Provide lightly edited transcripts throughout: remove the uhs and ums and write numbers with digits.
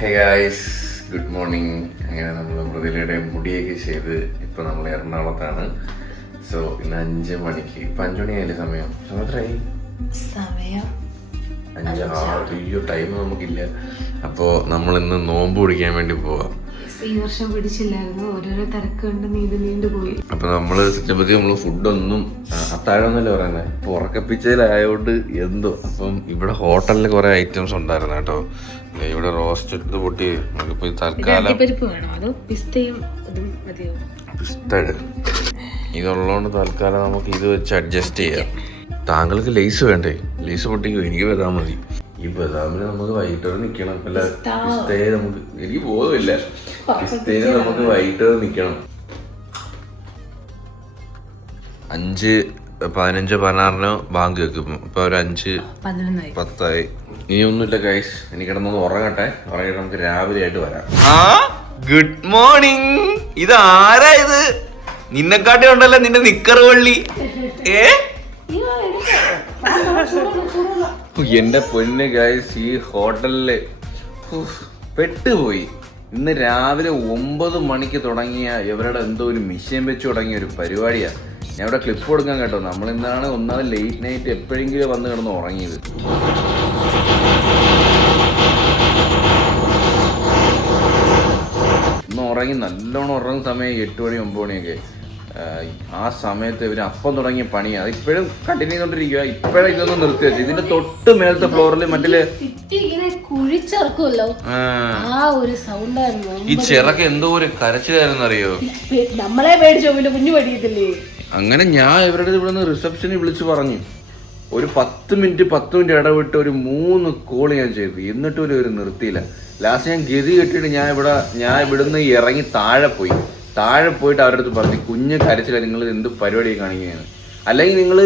Hey guys, good morning. അങ്ങനെ നമ്മൾ മൃദുലയുടെ മുടിയൊക്കെ ചെയ്ത് ഇപ്പൊ നമ്മൾ എറണാകുളത്താണ്. സോ ഇന്ന് 5 മണിക്ക്, ഇപ്പൊ 5 മണിയായില്ലേ സമയം? സമയത്തായി 5 ടൈം നമുക്കില്ല. അപ്പോ നമ്മൾ ഇന്ന് നോമ്പ് പിടിക്കാൻ വേണ്ടി പോവാം. ഈ വർഷം പിടിച്ചില്ലായിരുന്നു, ഓരോരോ തിരക്ക് കൊണ്ട് നീണ്ടു പോയി. അപ്പൊ നമ്മള് പറ്റി നമ്മള് ഫുഡൊന്നും അത്താഴമൊന്നുമല്ലേ പറയുന്നത്, ഇപ്പൊ ഉറക്കപ്പിച്ചതിലായോണ്ട് എന്തോ. അപ്പം ഇവിടെ ഹോട്ടലിൽ കുറെ ഐറ്റംസ് ഉണ്ടായിരുന്നു കേട്ടോ. ഇവിടെ റോസ്റ്റ് എടുത്ത് പൊട്ടി നമുക്കിപ്പോ തൽക്കാലം പിസ്ത ഇതുള്ളതുകൊണ്ട് തൽക്കാലം നമുക്ക് ഇത് വെച്ച് അഡ്ജസ്റ്റ് ചെയ്യാം. താങ്കൾക്ക് ലേസ് വേണ്ടേ? ലേസ് പൊട്ടിക്കോ, എനിക്ക് ബദാം മതി. ഈ ബദാമിന് നമുക്ക് വൈകിട്ട് നിക്കണം. അല്ല പിസ്തയെ നമുക്ക്, എനിക്ക് ബോധമില്ല, പിസ്തയില് നമുക്ക് വൈകിട്ട് നിക്കണം. 5, 15, 16 ബാങ്ക് വെക്കും. ഇപ്പൊ ഒരു 5, 10 ഇനി ഒന്നുമില്ല ഗൈസ്, എനിക്ക് കിടന്നത് ഉറങ്ങട്ടെ. ഉറങ്ങിട്ട് നമുക്ക് രാവിലെ ആയിട്ട് വരാം. Good morning. ഇത് ആരാ ഇത്? നിന്നെക്കാട്ടി ഉണ്ടല്ലോ നിന്റെ നിക്കർ വള്ളി. എന്റെ പൊന്ന് ഗൈസ്, ഈ ഹോട്ടലില് പെട്ടുപോയി. ഇന്ന് രാവിലെ 9 മണിക്ക് തുടങ്ങിയ ഇവരുടെ എന്തോ ഒരു മിഷ്യൻ വെച്ച് തുടങ്ങിയ ഒരു പരിപാടിയാ. ഞാൻ ഇവിടെ ക്ലിപ്പ് കൊടുക്കാൻ കേട്ടോ. നമ്മളിന്നാണ് ഒന്നാമത് ലേറ്റ് നൈറ്റ് എപ്പോഴെങ്കിലും വന്ന് കിടന്ന് ഉറങ്ങിയത്. ഇന്ന് ഉറങ്ങി നല്ലോണം ഉറങ്ങുന്ന സമയം 8 മണി 9 മണിയൊക്കെ. ആ സമയത്ത് ഇവര് അപ്പം തുടങ്ങിയ പണിയാണ്. അത് ഇപ്പോഴും കണ്ടിന്യൂ ചെയ്തോണ്ടിരിക്കുക. ഇപ്പോഴും ഇതൊന്നും നിർത്തി വെച്ചു. ഇതിന്റെ തൊട്ട് മേലത്തെ ഫ്ലോറിൽ മറ്റേ ഈ ചിറക്ക് എന്തോ ഒരു കരച്ചിലായിരുന്നു അറിയോ? നമ്മളെ പേടിച്ചോ, കുഞ്ഞു പേടിയത്തില്ലേ? അങ്ങനെ ഞാൻ ഇവരുടെ ഇവിടെ നിന്ന് റിസപ്ഷനിൽ വിളിച്ച് പറഞ്ഞു. ഒരു 10 മിനിറ്റ് ഇടവിട്ട് ഒരു 3 കോള് ഞാൻ ചെയ്തു. എന്നിട്ടും ഒരു നിർത്തിയില്ല. ലാസ്റ്റ് ഞാൻ ഗതി കെട്ടിയിട്ട് ഞാൻ ഇവിടുന്ന് ഇറങ്ങി താഴെ പോയിട്ട് അവരുടെ അടുത്ത് പറഞ്ഞു, കുഞ്ഞ് കരച്ചില്ല, നിങ്ങൾ എന്ത് പരിപാടി കാണിക്കുകയാണ്, അല്ലെങ്കിൽ നിങ്ങൾ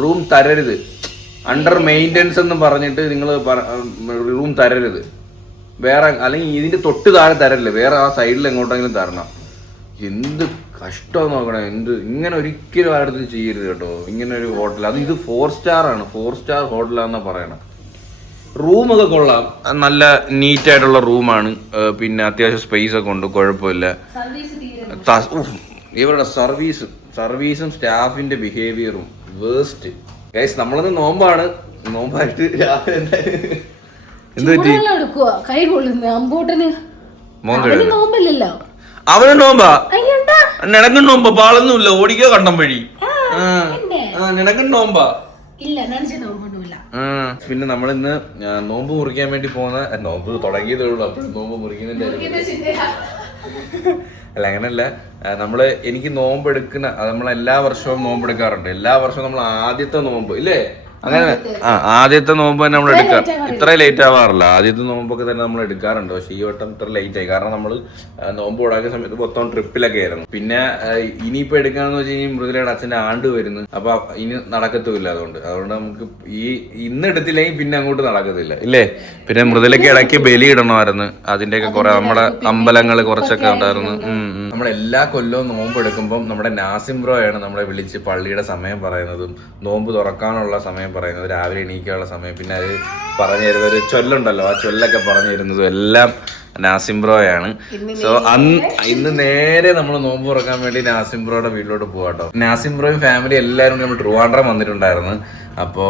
റൂം തരരുത്, അണ്ടർ മെയിൻ്റെനൻസ് എന്ന് പറഞ്ഞിട്ട് നിങ്ങൾ റൂം തരരുത്, വേറെ അല്ലെങ്കിൽ ഇതിന്റെ തൊട്ട് താഴെ തരരുത്, വേറെ ആ സൈഡിൽ എങ്ങോട്ടെങ്കിലും തരണം. എന്ത് കഷ്ടം നോക്കണം. ഇങ്ങനെ ഒരിക്കലും ആരുടെ ചെയ്യരുത് കേട്ടോ. ഇങ്ങനെ ഒരു ഹോട്ടൽ, അത് ഇത് 4 സ്റ്റാർ ആണ്, 4 സ്റ്റാർ ഹോട്ടലാണെന്നാ പറയണം. റൂമൊക്കെ കൊള്ളാം, നല്ല നീറ്റായിട്ടുള്ള റൂമാണ്. പിന്നെ അത്യാവശ്യം സ്പേസ് ഒക്കെ ഉണ്ട്, കുഴപ്പമില്ല. ഇവരുടെ സർവീസും സ്റ്റാഫിന്റെ ബിഹേവിയറും വേസ്റ്റ്. ഗൈസ്, നമ്മളത് നോമ്പായിട്ട് രാവിലെ എന്ത് പറ്റി? അവന് നോമ്പാ? നിനക്കും നോമ്പാ? പാളൊന്നുമില്ല, ഓടിക്കോ കണ്ടം വഴി. നിനക്കും നോമ്പാ? പിന്നെ നമ്മളിന്ന് നോമ്പ് മുറിക്കാൻ വേണ്ടി നോമ്പ് തുടങ്ങിയതേ ഉള്ളൂ, അപ്പോഴും നോമ്പ് മുറിക്കുന്നതിന്റെ അല്ല, അങ്ങനല്ല. എനിക്ക് നോമ്പ് എടുക്കുന്ന, നമ്മളെല്ലാ വർഷവും നോമ്പ് എടുക്കാറുണ്ട്. എല്ലാ വർഷവും നമ്മൾ ആദ്യത്തെ നോമ്പ് ഇല്ലേ, അങ്ങനെ ആദ്യത്തെ നോമ്പ് തന്നെ നമ്മൾ എടുക്കാം. ഇത്ര ലേറ്റ് ആവാറില്ല. ആദ്യത്തെ നോമ്പൊക്കെ തന്നെ നമ്മൾ എടുക്കാറുണ്ട്. പക്ഷെ ഈ വട്ടം ഇത്ര ലേറ്റ് ആയി. കാരണം നമ്മൾ നോമ്പ് ഉണ്ടാക്കുന്ന സമയത്ത് മൊത്തം ട്രിപ്പിലൊക്കെ ആയിരുന്നു. പിന്നെ ഇനിയിപ്പോ എടുക്കാന്ന് വെച്ച് കഴിഞ്ഞാൽ മൃദുലയുടെ അച്ഛന്റെ ആണ്ട് വരുന്നു. അപ്പൊ ഇനി നടക്കത്തുമില്ല. അതുകൊണ്ട് നമുക്ക് ഇന്ന് എടുത്തില്ലെങ്കിൽ പിന്നെ അങ്ങോട്ട് നടക്കത്തില്ല ഇല്ലേ. പിന്നെ മൃദുലയ്ക്ക് ഇടയ്ക്ക് ബലി ഇടണമായിരുന്നു. അതിന്റെയൊക്കെ കുറെ നമ്മുടെ അമ്പലങ്ങൾ കുറച്ചൊക്കെ ഉണ്ടായിരുന്നു. നമ്മളെല്ലാ കൊല്ലവും നോമ്പ് എടുക്കുമ്പോൾ നമ്മുടെ നാസിം ബ്രോയാണ് നമ്മളെ വിളിച്ച് പള്ളിയുടെ സമയം പറയുന്നതും നോമ്പ് തുറക്കാനുള്ള സമയം പറയുന്നത്, രാവിലെ എണീക്കാനുള്ള സമയം, പിന്നെ അത് പറഞ്ഞു തരുന്നത് ഒരു ചൊല്ലുണ്ടല്ലോ, ആ ചൊല്ലൊക്കെ പറഞ്ഞു തരുന്നതും എല്ലാം നാസിം ബ്രോയാണ്. സോ ഇന്ന് നേരെ നമ്മൾ നോമ്പ് തുറക്കാൻ വേണ്ടി നാസിം ബ്രോയുടെ വീട്ടിലോട്ട് പോവാട്ടോ. നാസിം ബ്രോയും ഫാമിലി എല്ലാവരും നമ്മൾ ട്രിവാൻഡ്രം വന്നിട്ടുണ്ടായിരുന്നു. അപ്പോ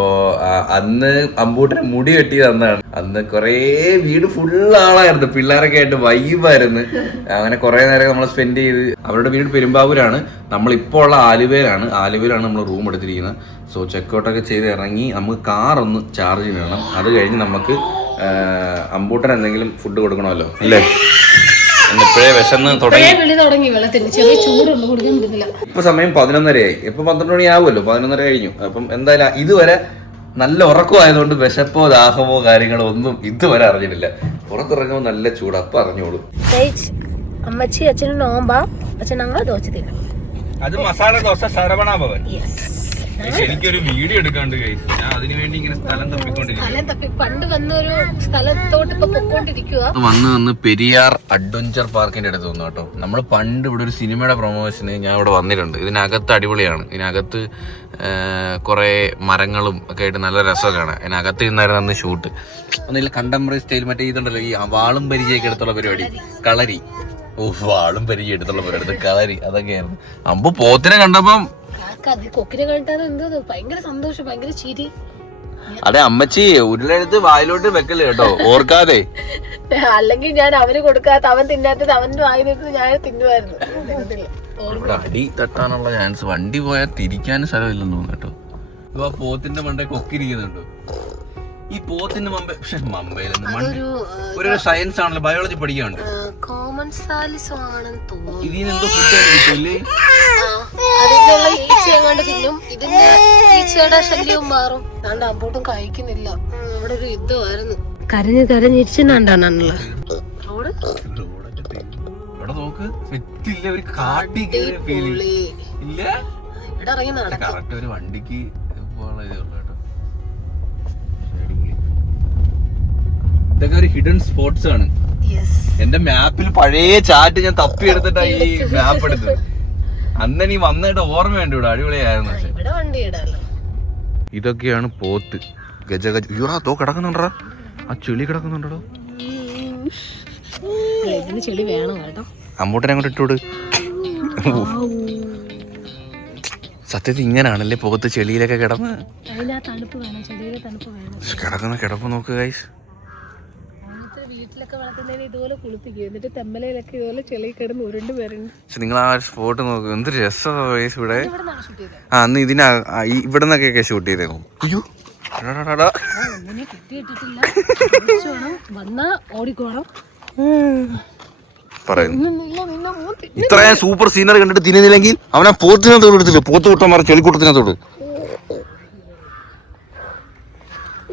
അന്ന് അമ്പൂട്ടിന് മുടി വെട്ടി തന്നാണ്. അന്ന് കുറേ വീട് ഫുള്ളാളായിരുന്നു, പിള്ളേരൊക്കെ ആയിട്ട് വൈബായിരുന്നു. അങ്ങനെ കുറെ നേരം നമ്മൾ സ്പെൻഡ് ചെയ്ത്. അവരുടെ വീട് പെരുമ്പാവൂരാണ്, നമ്മളിപ്പോൾ ഉള്ള ആലുവയിലാണ് നമ്മൾ റൂം എടുത്തിരിക്കുന്നത്. സോ ചെക്കൗട്ടൊക്കെ ചെയ്ത് ഇറങ്ങി നമുക്ക് കാറൊന്ന് ചാർജ് ചെയ്യണം. അത് കഴിഞ്ഞ് നമുക്ക് അമ്പൂട്ടൻ എന്തെങ്കിലും ഫുഡ് കൊടുക്കണമല്ലോ അല്ലേ. ഇപ്പോഴേ വിശന്ന് തുടങ്ങി. ഇപ്പൊ സമയം 11:30 ഇപ്പൊ 12 മണി ആവുമല്ലോ, 11:30 കഴിഞ്ഞു. അപ്പം എന്തായാലും ഇതുവരെ നല്ല ഉറക്കമായതുകൊണ്ട് വിശപ്പോ ദാഹമോ കാര്യങ്ങളോ ഒന്നും ഇതുവരെ അറിഞ്ഞിട്ടില്ല. പുറത്തിറങ്ങുമ്പോൾ നല്ല ചൂട്, അപ്പൊ അറിഞ്ഞോളൂ. അമ്മച്ചി അച്ഛനും നോമ്പാ, അച്ഛൻ ഞങ്ങൾ ദോശ തിന്നാം. അത് മസാല ദോശ ശരവണ ഭവൻ. എനിക്കൊരു വീഡിയോ എടുക്കാണ്ട് കഴിച്ചു. ഞാൻ അതിനു വേണ്ടി ഇങ്ങനെ സ്ഥലം തപ്പിക്കൊണ്ടിരിക്കും. പണ്ട് വന്നൊരു സ്ഥലത്തോട്ട് ഇപ്പൊ പൊക്കോണ്ടിരിക്കുക. വന്ന് പെരിയാർ അഡ്വഞ്ചർ പാർക്കിന്റെ അടുത്ത് വന്നു കേട്ടോ. നമ്മൾ പണ്ട് ഇവിടെ ഒരു സിനിമയുടെ പ്രൊമോഷന് ഞാൻ ഇവിടെ വന്നിട്ടുണ്ട്. ഇതിനകത്ത് അടിപൊളിയാണ്. ഇതിനകത്ത് കുറെ മരങ്ങളും ഒക്കെ ആയിട്ട് നല്ല രസമൊക്കെ ആണ്. അതിനകത്ത് ഇന്നായിരുന്നു അന്ന് ഷൂട്ട്. ഒന്നില്ല കണ്ടംപററി സ്റ്റൈൽ മറ്റേ ഇതുണ്ടല്ലോ, ഈ വാളും പരിചയൊക്കെ എടുത്തുള്ള പരിപാടി, കളരി. വാളും പരിചയം എടുത്തുള്ള പരിപാടി കളരി, അതൊക്കെയായിരുന്നു. അമ്പ് പോത്തിനെ കണ്ടപ്പം കൊക്കിനെ കണ്ടാലും എന്തോ ഭയങ്കര സന്തോഷം, ഭയങ്കര ചിരി. അതെ അമ്മച്ചി ഉരുളെടുത്ത് വായിലോട്ട് വെക്കല് കേട്ടോ, ഓർക്കാതെ. അല്ലെങ്കിൽ ഞാൻ അവന് കൊടുക്കാത്ത, അവൻ തിന്നാത്തത് അവന്റെ വായി നിന്നിട്ട് ഞാൻ തിന്നുമായിരുന്നു. ഇവിടെ അടി തട്ടാനുള്ള ചാൻസ്. വണ്ടി പോയാൽ തിരിക്കാനും സ്ഥലമില്ലെന്ന് തോന്നുന്നു കേട്ടോ. ഇപ്പൊ ആ പോത്തിന്റെ മണ്ടേ കൊക്കിരിക്കുന്നുണ്ടോ? ഈ പോത്തിന്റെ ഒരു സയൻസ് ആണല്ലോ, ബയോളജി പഠിക്കാനുണ്ട്. കോമൺ സാലിസോ ആണെന്ന് തോന്നുന്നു. ഇതിനെന്തോ ഫുഡ് കിട്ടില്ലേ? അതിനുള്ള ഈച്ച എങ്ങാണ്ട് തിന്നും. ഇതിന്റെ ഈച്ചയുടെ ശല്യവും മാറും. അതുകൊണ്ട് അമ്പോട്ടും കഴിക്കുന്നില്ല. ഇവിടെ ഒരു യുദ്ധമായിരുന്നു. കരഞ്ഞ് കരഞ്ഞിരിച്ചുണ്ടാണല്ലോ റോഡ്. ഇവിടെ നോക്ക്, സെറ്റില്ല, ഒരു കാട്ടി കേറിയ ഫീലിംഗ് ഇല്ല. ഇവിടെ ഇറങ്ങി നടക്കാം. കറക്റ്റ് ഒരു വണ്ടിക്ക് ഇതൊക്കെ ഒരു ഹിഡൻ സ്പോട്ട്സ് ആണ്. എന്റെ മാപ്പിൽ പഴയ ചാറ്റ് ഞാൻ തപ്പി എടുത്തിട്ടാ ഈ മാപ്പ് എടുത്തത്. അന്ന് നീ വന്നിട്ട് ഓർമ്മയുണ്ട് ഇവിടെ, അടിപൊളിയായിരുന്നു. ഇതൊക്കെയാണ് പോത്ത്. ഗജ ഗജ തോ കിടക്കുന്നുണ്ടോ, ആ ചെളി കിടക്കുന്നുണ്ടോ? ചെളി വേണം കേട്ടോ. അമ്മൂട്ടനെ അങ്ങോട്ട് ഇട്ടോട്. സത്യത്തിൽ ഇങ്ങനാണല്ലേ പോത്ത് ചെളിയിലൊക്കെ കിടന്ന് കിടക്കുന്ന കിടപ്പ് നോക്ക് ഗൈസ്. വീട്ടിലൊക്കെ വളർത്തുന്നതിന് ഇതുപോലെ കുളിപ്പിക്കും, എന്നിട്ട് തെമ്മലയിലൊക്കെ ഇതുപോലെ ചെളി കിടന്ന് ഉരുണ്ട് വരുന്നു. പക്ഷെ നിങ്ങൾ ആ സ്പോട്ട് നോക്ക്, എന്ത് രസമാണ് ഗൈസ് ഇവിടെ. ആ അന്ന് ഇവിടെ നിന്നൊക്കെ ഷൂട്ട് ചെയ്തേക്കും. അയ്യോ ഇത്രയും സൂപ്പർ സീനറി കണ്ടിട്ട് തിന്നുന്നില്ലെങ്കിൽ അവനെ പോത്തിനകത്തോട് എടുത്തില്ല. പോത്ത് കൂട്ടന്മാർ ചെളിക്കൂട്ടത്തിനകത്തോട്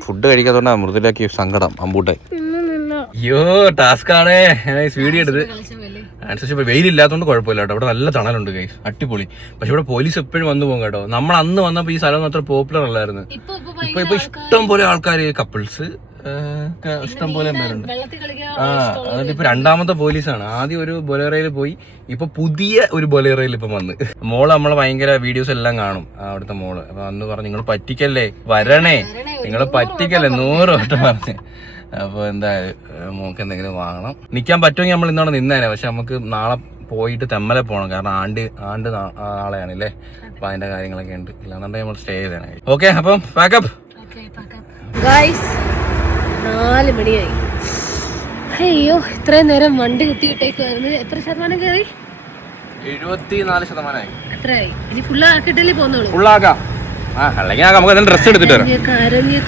ഫുഡ് കഴിക്കാത്തോണ്ടാ മൃദുലാക്കി സങ്കടം അമ്പൂട്ടെ. അയ്യോ ടാസ്ക് ആണ്. വീഡിയോ എടുത്ത് അനുസരിച്ച് വെയിലില്ലാത്തതുകൊണ്ട് കുഴപ്പമില്ല കേട്ടോ. ഇവിടെ നല്ല തണലുണ്ട് കൈ, അടിപൊളി. പക്ഷെ ഇവിടെ പോലീസ് എപ്പോഴും വന്നു പോകും കേട്ടോ. നമ്മൾ അന്ന് വന്നപ്പോ ഈ സ്ഥലം അത്ര പോപ്പുലർ അല്ലായിരുന്നു. ഇപ്പൊ ഇഷ്ടം പോലെ ആൾക്കാര്, കപ്പിൾസ് ഇഷ്ടം പോലെ പേരുണ്ട്. എന്നിട്ട് ഇപ്പൊ രണ്ടാമത്തെ പോലീസാണ്. ആദ്യം ഒരു ബൊലേറയിൽ പോയി, ഇപ്പൊ പുതിയ ഒരു ബൊലേറയിൽ ഇപ്പൊ വന്ന്. മോള് നമ്മളെ ഭയങ്കര വീഡിയോസ് എല്ലാം കാണും അവിടുത്തെ മോള്. അപ്പൊ അന്ന് പറഞ്ഞു നിങ്ങൾ പറ്റിക്കല്ലേ, വരണേ, നിങ്ങൾ പറ്റിക്കല്ലേ 100 വട്ടം പറഞ്ഞു. അപ്പൊ എന്തായാലും മോക്ക് എന്തെങ്കിലും വാങ്ങണം. നിക്കാൻ പറ്റുമെങ്കിൽ നമ്മൾ ഇന്നോടെ നിന്നേനെ. പക്ഷെ നമുക്ക് നാളെ പോയിട്ട് തെമ്മലെ പോകണം, കാരണം ആണ്ട് നാളെയാണല്ലേ. അപ്പൊ അതിന്റെ കാര്യങ്ങളൊക്കെ ഉണ്ട്. ഇല്ലാന്നുണ്ടെങ്കിൽ നമ്മൾ സ്റ്റേ ചെയ്തേനെ. ഓക്കെ, അപ്പം പാക്കപ്പ്. 4 മണിയായി. അയ്യോ ഇത്രയും നേരം വണ്ടി കുത്തിയിട്ടേക്കുവായിരുന്നു. എത്ര ശതമാനം കയറി? 74% എത്രയായി? ഇനി ഫുള്ളാക്കിട്ടല്ലേ പോന്നോളൂ. ഫുള്ളാക്കാം, അല്ലെങ്കിൽ നമുക്ക് ഡ്രസ് എടുത്തിട്ട് വരാം.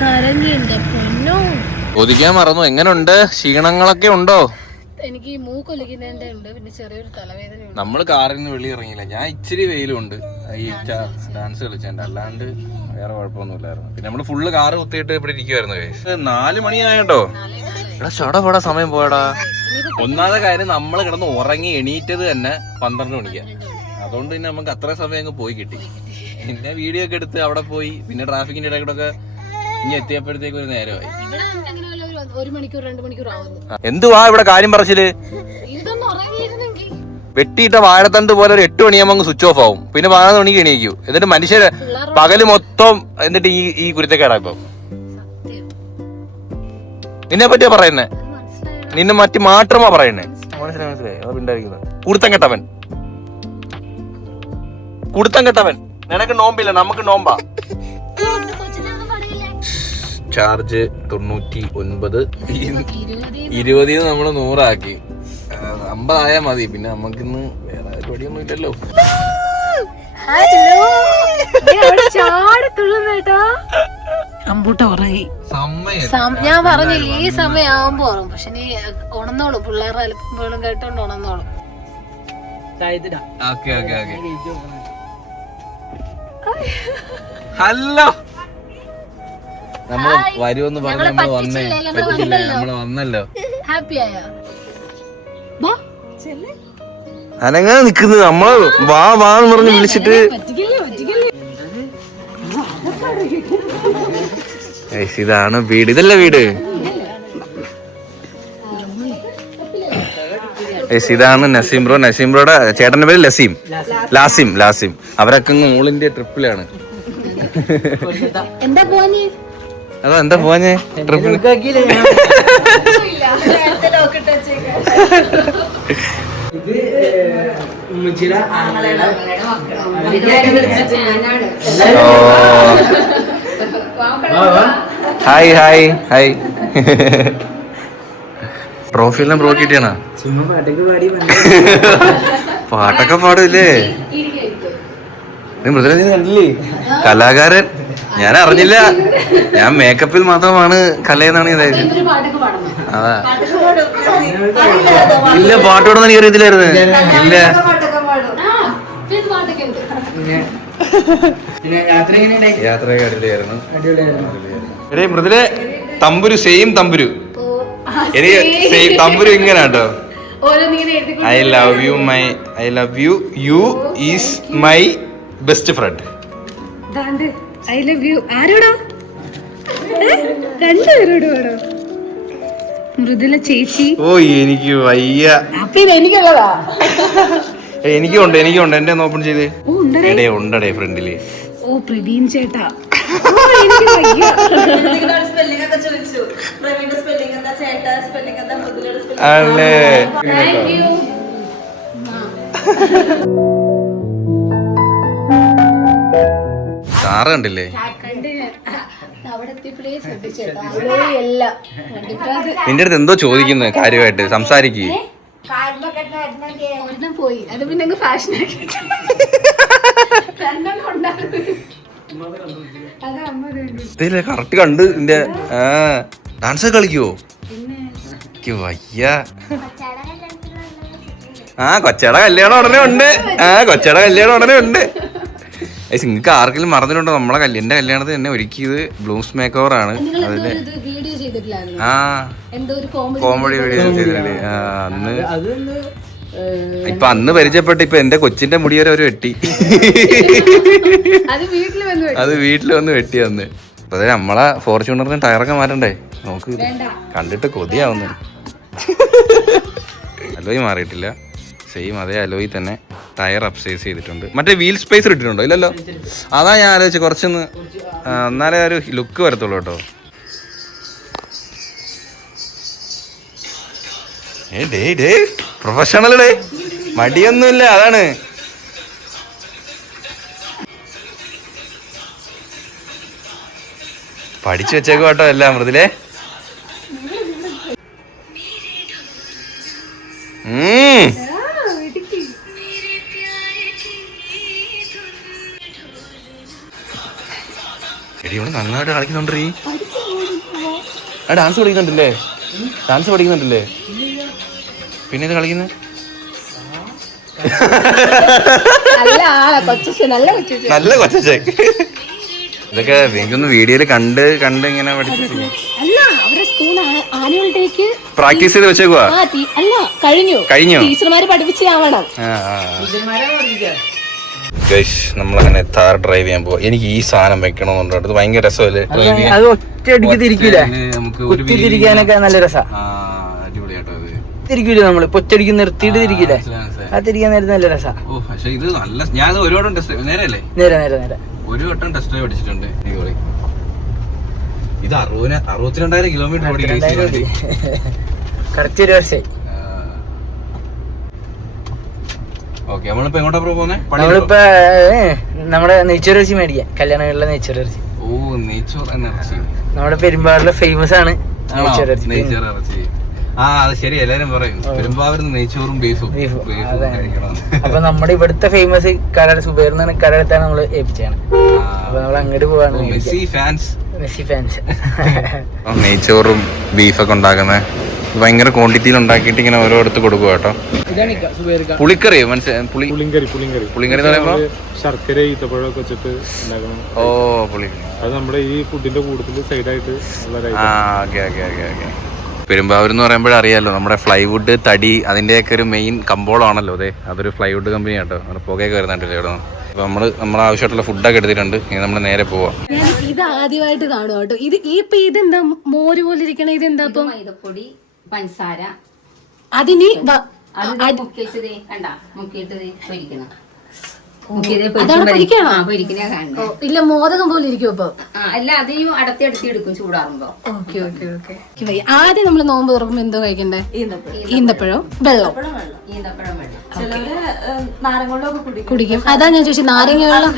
കരഞ്ഞ് എന്റെ പൊന്നോ. ചോദിക്കാൻ മറന്നു, എങ്ങനെയുണ്ട്? ക്ഷീണങ്ങളൊക്കെ ഉണ്ടോ? എനിക്ക് മൂക്കൊലിക്കുന്നതിന്റെ ഉണ്ട്, പിന്നെ ചെറിയൊരു തലവേദന. നമ്മള് കാറിൽ നിന്ന് വെളി ഇറങ്ങിയില്ല. ഞാൻ ഇച്ചിരി വെയിലുണ്ട് ഈ ഡാൻസ് കളിച്ചതിന്റെ, അല്ലാണ്ട് വേറെ കുഴപ്പമൊന്നുമില്ലായിരുന്നു. പിന്നെ നമ്മള് ഫുള്ള് കാറ് കുത്തിയിട്ട് ഇവിടെ ഇരിക്കുവായിരുന്നു. 4 മണിയായിട്ടോ. എടാ ചടപടാ സമയം പോയടാ. ഒന്നാമത്തെ കാര്യം, നമ്മള് കിടന്ന് ഉറങ്ങി എണീറ്റത് തന്നെ 12 മണിക്കാ. അതുകൊണ്ട് പിന്നെ നമുക്ക് അത്ര സമയം അങ്ങ് പോയി കിട്ടി. പിന്നെ വീഡിയോ ഒക്കെ എടുത്ത് അവിടെ പോയി, പിന്നെ ട്രാഫിക്കിന്റെ ഇടയ്ക്കൂടെ ഇനി എത്തിയപ്പോഴത്തേക്ക് ഒരു നേരമായി. 1 മണിക്കൂർ 2 മണിക്കൂർ ആവുന്നു. എന്തുവാ ഇവിടെ കാര്യം പറച്ചില്? വെട്ടിയിട്ട വാഴത്തണ്ട് പോലെ ഒരു 8 മണിയാകുമ്പോൾ അങ്ങ് സ്വിച്ച് ഓഫ് ആവും. പിന്നെ 11 മണിക്ക് എണീക്കൂ. എന്നിട്ട് മനുഷ്യര് പകല് മൊത്തം എന്നിട്ട് ഈ കുരുത്തക്കേടാ. ഇപ്പൊ നിന്നെ പറ്റിയാ പറയുന്നേ, നിന്നെ മറ്റു മാത്രമാ പറയുന്നേ. മനസ്സിലായി? കുടുത്തം കെട്ടവൻ. നിനക്ക് നോമ്പില്ല, നമുക്ക് നോമ്പാ. ചാർജ് 99, 20 നമ്മൾ 100 ആക്കി. 50 ആയാൽ മതി. പിന്നെ നമുക്കിന്ന് വേറെ പരിപാടിയൊന്നും ഇല്ലല്ലോ. അമ്പൂട്ട ഉറങ്ങി. ഞാൻ പറഞ്ഞില്ല ഈ സമയം ആവുമ്പോ ഉറങ്ങും. പക്ഷെ നീ ഉണന്നോളും, പിള്ളേരുടെ അലപ്പോഴും കേട്ടോണ്ട് ഉണന്നോളും. ഹലോ, നമ്മൾ വരുമെന്ന് പറഞ്ഞ് നമ്മള് വന്നല്ലോ. അനങ്ങനെ നിക്കുന്നത്. നമ്മള് വാന്ന് പറഞ്ഞ് വിളിച്ചിട്ട് ഇതാണ് വീട്. ഇതല്ല വീട്. ഇതാണ് നസീം ബ്രോ. നസീം ബ്രോയുടെ ചേട്ടന്റെ പേര് ലാസിം. അവരൊക്കെ മോളിന്റെ ട്രിപ്പിലാണ്. എന്താ പോവാഞ്ഞേ? അതാ എന്താ പോവാഞ്ഞേ ട്രിപ്പിൽ? ഹായ് ട്രോഫിയെല്ലാം ബ്രോ കിട്ടിയാണോ? പാട്ടൊക്കെ പാടില്ലേ? മൃദുല നീ കണ്ടില്ലേ? കലാകാരൻ. ഞാൻ അറിഞ്ഞില്ല. ഞാൻ മേക്കപ്പിൽ മാത്രമാണ് കലയെന്നാണ് ഇതായത്. അതാ ഇല്ല, പാട്ടോടൊന്നും എനിക്ക് അറിയത്തില്ലായിരുന്നു. ഇല്ല. യാത്രയൊക്കെ അടിപൊളിയായിരുന്നു. മൃദുലെ തമ്പുരു സെയിം തമ്പുരു. എനിക്ക് തമ്പുരു ഇങ്ങനെ കേട്ടോ. I love you is my best friend. I love you ആരോടോ? രണ്ടുപേരോട് വേണോ? മൃദുല ചേച്ചി. ഓ എനിക്ക് വയ്യ. അപ്പൊ ഇത് എനിക്കുള്ളതാ. എനിക്കുണ്ട്. എന്റെ ഒന്ന് ഓപ്പൺ ചെയ്ത്. ഉണ്ടടേ ഫ്രണ്ടില്. ഓ പ്രവീൺ ചേട്ടാ. അല്ലേ സാറ് കണ്ടില്ലേ? നിന്റെ അടുത്ത് എന്തോ ചോദിക്കുന്നത് കാര്യമായിട്ട് സംസാരിക്ക്. പോയി അത് പിന്നെ ഫാഷൻ കറക്റ്റ് കണ്ട് നിന്റെ ഡാൻസ് ഒക്കെ കളിക്കുവോ? എനിക്ക് വയ്യ. കൊച്ചയുടെ കല്യാണം ഉടനെ ഉണ്ട്. നിങ്ങൾക്ക് ആർക്കെങ്കിലും മറന്നിട്ടുണ്ടോ? നമ്മളെ എന്റെ കല്യാണത്തിന് തന്നെ ഒരുക്കിയത് ബ്ലൂംസ് മേക്ക് ഓവർ ആണ്. അതിന്റെ കോമഡി വീഡിയോ ചെയ്തിട്ടുണ്ട്. അന്ന് പരിചയപ്പെട്ട് ഇപ്പൊ എന്റെ കൊച്ചിന്റെ മുടി വരെ ഒരു വെട്ടി. അത് വീട്ടിൽ വന്ന് വെട്ടി അന്ന്. അതെ നമ്മളെ ഫോർച്യൂണറിന് ടയറൊക്കെ മാറ്റണ്ടേ? നോക്ക് കണ്ടിട്ട് കൊതിയാവുന്നു. അലോയ് മാറിയിട്ടില്ല. സെയിം അതേ അലോയി തന്നെ ടയർ അപ്സൈസ് ചെയ്തിട്ടുണ്ട്. മറ്റേ വീൽ സ്പേസ് ഇട്ടിട്ടുണ്ടോ? ഇല്ലല്ലോ. അതാ ഞാൻ ആലോചിച്ചു കുറച്ചൊന്ന് എന്നാലേ ഒരു ലുക്ക് വരത്തുള്ളൂ കേട്ടോ. പ്രൊഫഷണൽ ഡേ മടിയൊന്നുമില്ല. അതാണ് പഠിച്ചു വെച്ചേക്കും കേട്ടോ എല്ലാം മൃദുലേ. എടി ഇവിടെ നന്നായിട്ട് കളിക്കുന്നുണ്ട്. ഡാൻസ് പഠിക്കുന്നുണ്ടല്ലേ? പിന്നെ ഇത് കളിക്കുന്നത് നല്ല കൊച്ചേ. ഇതൊക്കെ എനിക്കൊന്ന് വീഡിയോയില് കണ്ട് ഇങ്ങനെ പഠിച്ചിരിക്കും. പ്രാക്ടീസ് ചെയ്ത് വെച്ചേക്കുവാ. കഴിഞ്ഞു ടീച്ചർമാര് പഠിപ്പിച്ചാവണം. നമ്മളങ്ങനെ താർ ഡ്രൈവ് ചെയ്യാൻ പോവാ. എനിക്ക് ഈ സാധനം വെക്കണമെന്നുണ്ട്. അത് ഭയങ്കര രസമല്ലേ? അത് ഒറ്റയടിക്ക് തിരിക്കില്ല. കുത്തി തിരിക്കാനൊക്കെ നല്ല രസാ. അടിപൊളിയാട്ടോ അത്. തിരിക്കൂല നമ്മള് ഒറ്റയടിക്ക് നിർത്തിയിട്ട് തിരിക്കില്ലേ? അത് തിരിക്കാൻ നേരത്തെ നല്ല രസാ. ഇത് നല്ല ഞാൻ ഒരു വട്ടം ടെസ്റ്റ് നേരെ ഒരു വട്ടം ടെസ്റ്റ് ഡ്രൈവ് അടിച്ചിട്ടുണ്ട്. ഇത് 62,000 കിലോമീറ്റർ ഓടി. കറക്റ്റ് ഒരു വർഷമായി. ഓക്കെ നമ്മളിപ്പോ എങ്ങോട്ടാ പോകുന്നേ? നമ്മളിപ്പോ നമ്മുടെ നെയ്ച്ചോറിറച്ചി മേടിക്കാം. കല്യാണങ്ങളിലെ നെയ്ച്ചോറിറച്ചി. ഓ നെയ്ച്ചോർ ഇറച്ചി നമ്മുടെ പെരുമ്പാവൂരിലെ ഫേമസ് ആണ് നെയ്ച്ചോറിറച്ചി. അത് ശരി. എല്ലാരും പറയും പെരുമ്പാവൂരിൽ നെയ്ച്ചോറും ബീഫും കഴിക്കണം. അപ്പൊ നമ്മുടെ ഇവിടുത്തെ ഫേമസ് കട സുബൈർ എന്നാണ് കടയെടുത്താണ് നമ്മള് ഏൽപ്പിച്ചാണ്. അപ്പൊ നമ്മൾ അങ്ങോട്ട് പോവാണ്. Messi fans. നെയ്ച്ചോറും ബീഫൊക്കെ ഉണ്ടാക്കുന്നത് ഭയങ്കര ക്വാണ്ടിറ്റിയിൽ ഉണ്ടാക്കിയിട്ട് ഇങ്ങനെ ഓരോരുത്ത് കൊടുക്കുക കേട്ടോ. പുളിക്കറി പുളിങ്കറി എന്ന് പറയുമ്പോ ശർക്കര ഈത്തപ്പഴമൊക്കെ വെച്ചിട്ട് ഉണ്ടാക്കണം. ഓ പുളിക്കറി അത് നമ്മുടെ ഈ ഫുഡിന്റെ കൂടുതൽ സൈഡായിട്ട്. പെരുമ്പാവൂർ എന്ന് പറയുമ്പോഴേ അറിയാലോ നമ്മുടെ ഫ്ലൈവുഡ് തടി അതിന്റെയൊക്കെ ഒരു മെയിൻ കമ്പോളമാണല്ലോ. അതെ അതൊരു ഫ്ലൈവുഡ് കമ്പനി കേട്ടോ. പുകയൊക്കെ വരുന്നുണ്ടല്ലോ ഇവിടെ. അപ്പോൾ നമ്മളെ ആവശ്യമായിട്ടുള്ള ഫുഡൊക്കെ എടുത്തിട്ടുണ്ട്. ഇനി നമ്മൾ നേരെ പോവാം. ഞാൻ ഇത് ആദ്യമായിട്ട് കാണുക കേട്ടോ. ഇതെന്താ മോര് പോലെ ഇരിക്കണേ? ഇതെന്താ ഇപ്പം? മൈദപ്പൊടി, പഞ്ചസാര, അതിന് മുക്കിച്ചതേ കണ്ട മുക്കിയിട്ട് പൊരിക്കണം. ഇല്ല മോദകം പോലെ ഇരിക്കും അപ്പൊ. അല്ല അത് അടത്തി എടുക്കും ചൂടാറുമ്പോ. Okay okay okay. ആദ്യം നമ്മള് നോമ്പ് തുറക്കുമ്പോ എന്തോ കഴിക്കണ്ടേ? ഈന്തപ്പഴം, വെള്ളം. ഈന്തപ്പഴം വെള്ളം. കുടിക്കും. അതാ ഞാൻ ചോദിച്ചത്, നാരങ്ങ വെള്ളം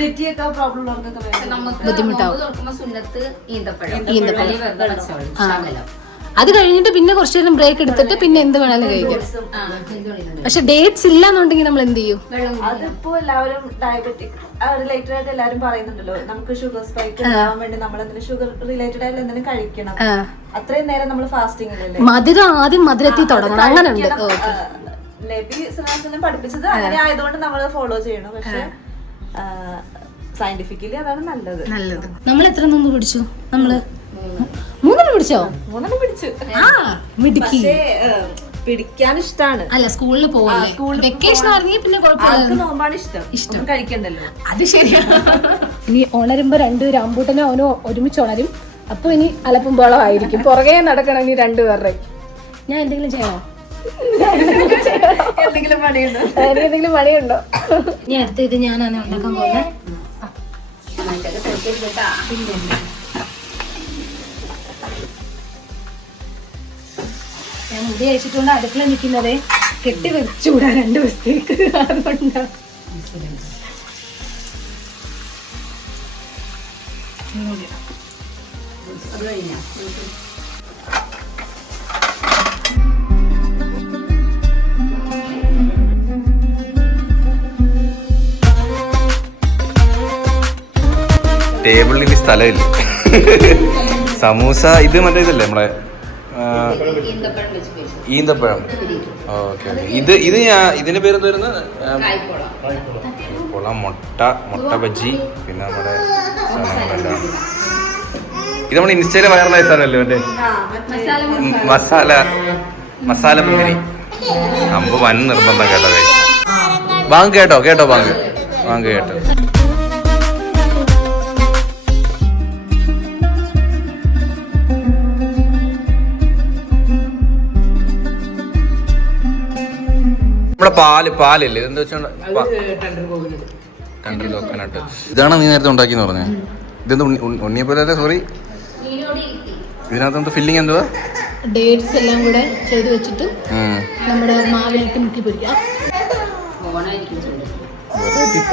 ബുദ്ധിമുട്ടാവും. തുറക്കുമ്പോ സുന്നത്ത് ഈന്തപ്പഴം. അത് കഴിഞ്ഞിട്ട് പിന്നെ കുറച്ചു നേരം ബ്രേക്ക് എടുത്തിട്ട് പിന്നെ എന്ത് വേണേലും കഴിക്കും. പക്ഷെ ഡേറ്റ്സ് ഇല്ലാന്നുണ്ടെങ്കിൽ നമ്മൾ എന്ത് ചെയ്യും? അതിപ്പോ എല്ലാവരും ഡയബറ്റിക് റിലേറ്റഡ് ആയിട്ട് എല്ലാരും പറയുന്നുണ്ടല്ലോ, നമുക്ക് ഷുഗർ സ്പൈക്ക് ഉണ്ടാവാൻ വേണ്ടി നമ്മൾ എന്തെങ്കിലും ഷുഗർ റിലേറ്റഡ് ആയിട്ട് എന്തെങ്കിലും കഴിക്കണം. അത്രയും നേരം നമ്മൾ ഫാസ്റ്റിംഗ് ഇല്ലല്ലേ, മധുരം ആദ്യം മധുരത്തിൽ തുടങ്ങണം. അങ്ങനെ ഉണ്ട്. നബി സല്ലല്ലാഹു പഠിപ്പിച്ചത് അങ്ങനെ ആയതുകൊണ്ട് നമ്മൾ ഫോളോ ചെയ്യണം. പക്ഷെ സയന്റിഫിക്കലി അതാണ് നല്ലത്. നമ്മൾ എത്ര നോമ്പ് പിടിച്ചു? നമ്മള് 3 പിടിച്ചോ? 3 പിടിച്ചു. മിടുക്കി. പിടിക്കാൻ ഇഷ്ടമാണ്. അല്ല സ്കൂളിൽ പോവാ, വെക്കേഷൻ ആണെങ്കിൽ പിന്നെ കുഴപ്പമില്ല. നോമ്പാണ് ഇഷ്ടം, കഴിക്കണ്ടല്ലോ. അത് ശരിയാണ്. ഇനി ഉണരുമ്പോ 2 അമ്പൂട്ടനോ അവനോ ഒരുമിച്ച് ഉണരും. അപ്പൊ ഇനി അലപ്പും ബോളമായിരിക്കും. പുറകെ നടക്കണം ഇനി 2 പേരുടെ. ഞാൻ എന്തെങ്കിലും ചെയ്യണോ? എന്തെങ്കിലും പണിയുണ്ടോ? എന്തെങ്കിലും പണിയുണ്ടോ? ഇനി അടുത്ത ഇത് ഞാനാണ് ഉണ്ടാക്കാൻ പോകുന്നത്. ഞാൻ മുടി അയച്ചിട്ടുണ്ട്. അടുക്കള നിൽക്കുന്നത് കെട്ടി വെച്ചുകൂടാ 2 ദിവസത്തേക്ക്. അതുകൊണ്ടാ ടേബിളിൽ സ്ഥലമില്ല. സമൂസ ഇത് മറ്റേ ഇതല്ലേ നമ്മളെ ഈന്തപ്പഴം. ഓക്കെ. ഇത് ഇതിന്റെ പേരെന്ത് വരുന്നത്? മുട്ട ബജ്ജി, പിന്നെ നമ്മുടെ സാധനങ്ങളെല്ലാം. ഇത് നമ്മൾ ഇൻസ്റ്റയിലെ വൈറലായ സാധനമല്ലേ മറ്റേ മസാല മുന്തിരി. അമ്പ് വൻ നിർബന്ധം കേട്ടോ. വാങ്ങ് കേട്ടോ വാങ്ങ് കേട്ടോ. നമ്മുടെ പാലില്ലേ, ഇതെന്താ വെച്ചാൽ കോക്കനട്ട്. ഇതാണ് നീ നേരത്തെ ഉണ്ടാക്കിയെന്ന് പറഞ്ഞേ. ഇതെന്താ ഉണ്ണിയപ്പോലെ? സോറി, ഇതിനകത്ത് ഫില്ലിങ് എന്തുവാ? ഡേറ്റ്സ് എല്ലാം കൂടെ ചെയ്ത് വെച്ചിട്ട് നമ്മുടെ മാവിലിട്ട് മുക്കി പൊരിക്കാം.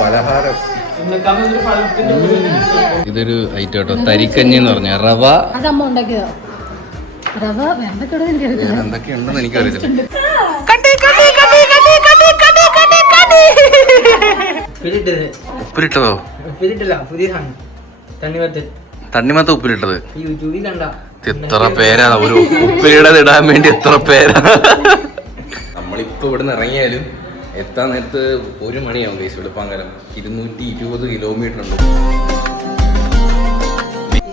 പലഹാരം. ഇതൊരു ഐറ്റം കേട്ടോ, തരിക്കഞ്ഞി എന്ന് പറഞ്ഞ റവ. അതമ്മ ഉണ്ടാക്കിയതോ? റവ എന്തൊക്കെയുണ്ടെന്ന് എനിക്കറിയത്തില്ല. ഉപ്പിലിട്ടതോ? തണ്ണിമത്ത ഉപ്പിലിട്ടത്. എത്ര പേരാ ഒരു ഉപ്പിലിടത് ഇടാൻ വേണ്ടി, എത്ര പേരാ. നമ്മളിപ്പോ ഇവിടുന്ന് ഇറങ്ങിയാലും എത്താൻ നേരത്ത് 1 മണിയാവും. കേസ് വെളുപ്പാങ്കലം 220 കിലോമീറ്റർ ഉണ്ട്.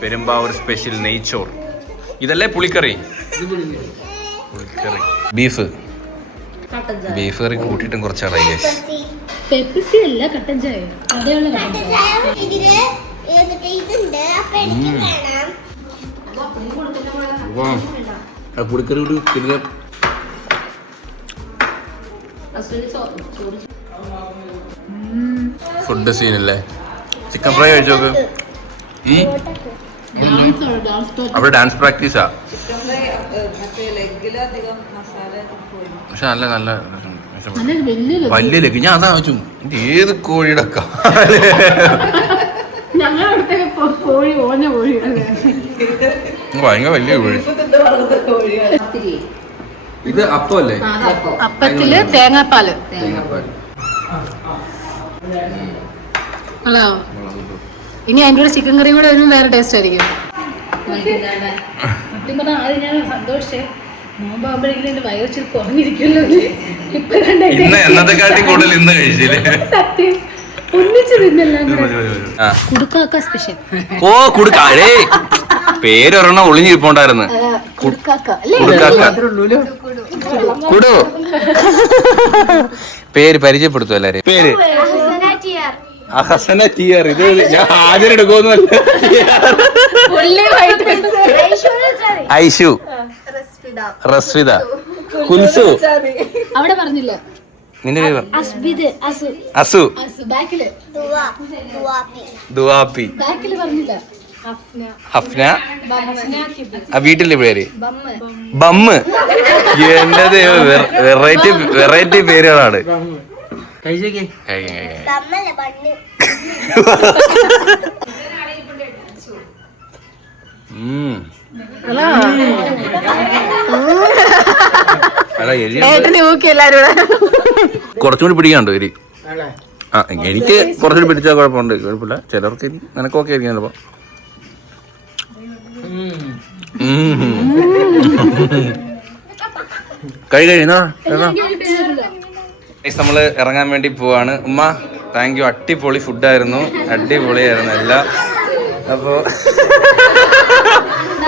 പെരുമ്പാവൂർ സ്പെഷ്യൽ നെയ്ച്ചോർ. ഇതല്ലേ പുളിക്കറി? ബീഫ് കറി കൂട്ടിയിട്ടും കുറച്ചാളായി. പെപ്സി അല്ല, കട്ടൻ ചായ. അതെയുള്ള കട്ടൻ ചായ. പുളിക്കറി പിന്നെ ഫുഡ് സീനല്ലേ. ചിക്കൻ ഫ്രൈ കഴിച്ചോക്ക്. അവിടെ ഡാൻസ് പ്രാക്ടീസാ. പക്ഷെ നല്ല വലിയ ലെഗ്. ഞാൻ അതാ ചോദിച്ചു, ഏത് കോഴിയുടെ ഭയങ്കര വലിയ കോഴി. ഇത് അപ്പല്ലേ? അപ്പത്തില് തേങ്ങാപ്പാല്. ഹലോ, ഇനി അതിൻ്റെ കൂടെ ചിക്കൻ കറിയും കൂടെ വരുമ്പോൾ വേറെ ടേസ്റ്റ് ആയിരിക്കും. സത്യം പറഞ്ഞാൽ ആദ്യം ഞാൻ സന്തോഷിച്ചേ, നോമ്പാകുമ്പോഴെങ്കിലും എന്റെ വയറിച്ചിൽ കുറഞ്ഞിരിക്കുമല്ലോ. ഇപ്പൊ എന്നത്തെക്കാട്ടി കൂടുതൽ ഇന്ന് കഴിച്ചില്ലേ? സത്യം ഒന്നിച്ച് തിന്നെല്ലാം. കുടുക്കാക്ക സ്പെഷ്യൽ. ഓ കുടുക്കാഴേ, പേരൊരെണ്ണം ഒളിഞ്ഞിരിപ്പുണ്ടായിരുന്നു. കുടുക്കാക്ക പേര് പരിചയപ്പെടുത്തു എല്ലാരെയും. പേര് ഹസന ടിയർ. ഇത് ഞാൻ ആദ്യം എടുക്കുമെന്നല്ല. ഐഷു, റസ്വിത, കുൽസു. അവിടെ പറഞ്ഞില്ല. നിന്റെ പേര് അസു, ദുവാപ്പി, ഹഫ്ന. ആ വീട്ടിലെ പേര് ബമ്മ്. എന്നത് വെറൈറ്റി പേരുകളാണ്. കുറച്ചുകൂടി പിടിക്കാണ്ടോ എരി? ആ എനിക്ക് കുറച്ചുകൂടി പിടിച്ചാൽ കുഴപ്പമുണ്ട്. കുഴപ്പമില്ല, ചിലർക്ക് നിനക്കൊക്കെ ആയിരിക്കും ചിലപ്പോ. നമ്മള് ഇറങ്ങാൻ വേണ്ടി പോവാണ്. ഉമ്മ താങ്ക് യു, അടിപൊളി ഫുഡായിരുന്നു, അടിപൊളിയായിരുന്നു എല്ലാം. അപ്പോ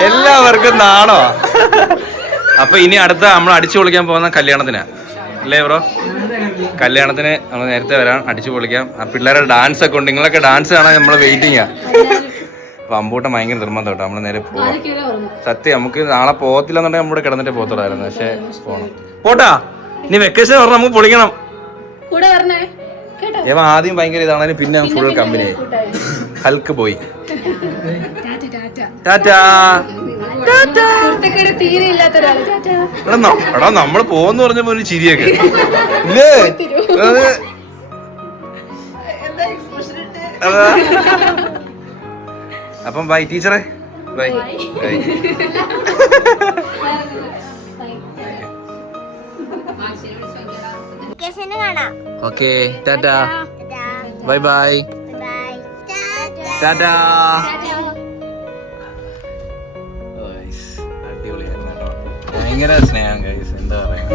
എല്ലാവർക്കും നാണോ. അപ്പൊ ഇനി അടുത്ത നമ്മൾ അടിച്ചു പൊളിക്കാൻ പോകുന്ന കല്യാണത്തിനാ അല്ലേ ബ്രോ? കല്യാണത്തിന് നമ്മൾ നേരത്തെ വരാൻ, അടിച്ചു പൊളിക്കാം. ആ പിള്ളേരുടെ ഡാൻസ് ഒക്കെ ഉണ്ട്. നിങ്ങളൊക്കെ ഡാൻസ് കാണാൻ നമ്മള് വെയിറ്റിംഗാ. അപ്പൊ അമ്പൂട്ടം ഭയങ്കര നിർബന്ധം കേട്ടോ, നമ്മള് നേരെ പോവാം. സത്യം നമുക്ക് നാളെ പോകത്തില്ലെന്നുണ്ടെങ്കിൽ നമ്മുടെ കിടന്നിട്ട് പോകത്തുള്ളായിരുന്നു. പക്ഷെ പോണം. പോട്ടാ, ഇനി വെക്കേഷൻ പറഞ്ഞാൽ നമുക്ക് പൊളിക്കണം. ഇവ ആദ്യം ഭയങ്കര ഇതാണെങ്കിലും പിന്നെ ഫുൾ കമ്പനി ആയി. ഹൽക്ക് പോയി. ടാറ്റാ. എടാ നമ്മള് പോന്ന് പറഞ്ഞപ്പോ ഒരു ചിരിയൊക്കെ ഇല്ലേ? അപ്പം ബൈ ടീച്ചറെ, bye. Okay, tata, bye bye, tata. അടിപൊളിയായിരുന്നു കേട്ടോ, ഭയങ്കര സ്നേഹം ഗൈസ്, എന്താ പറയാ.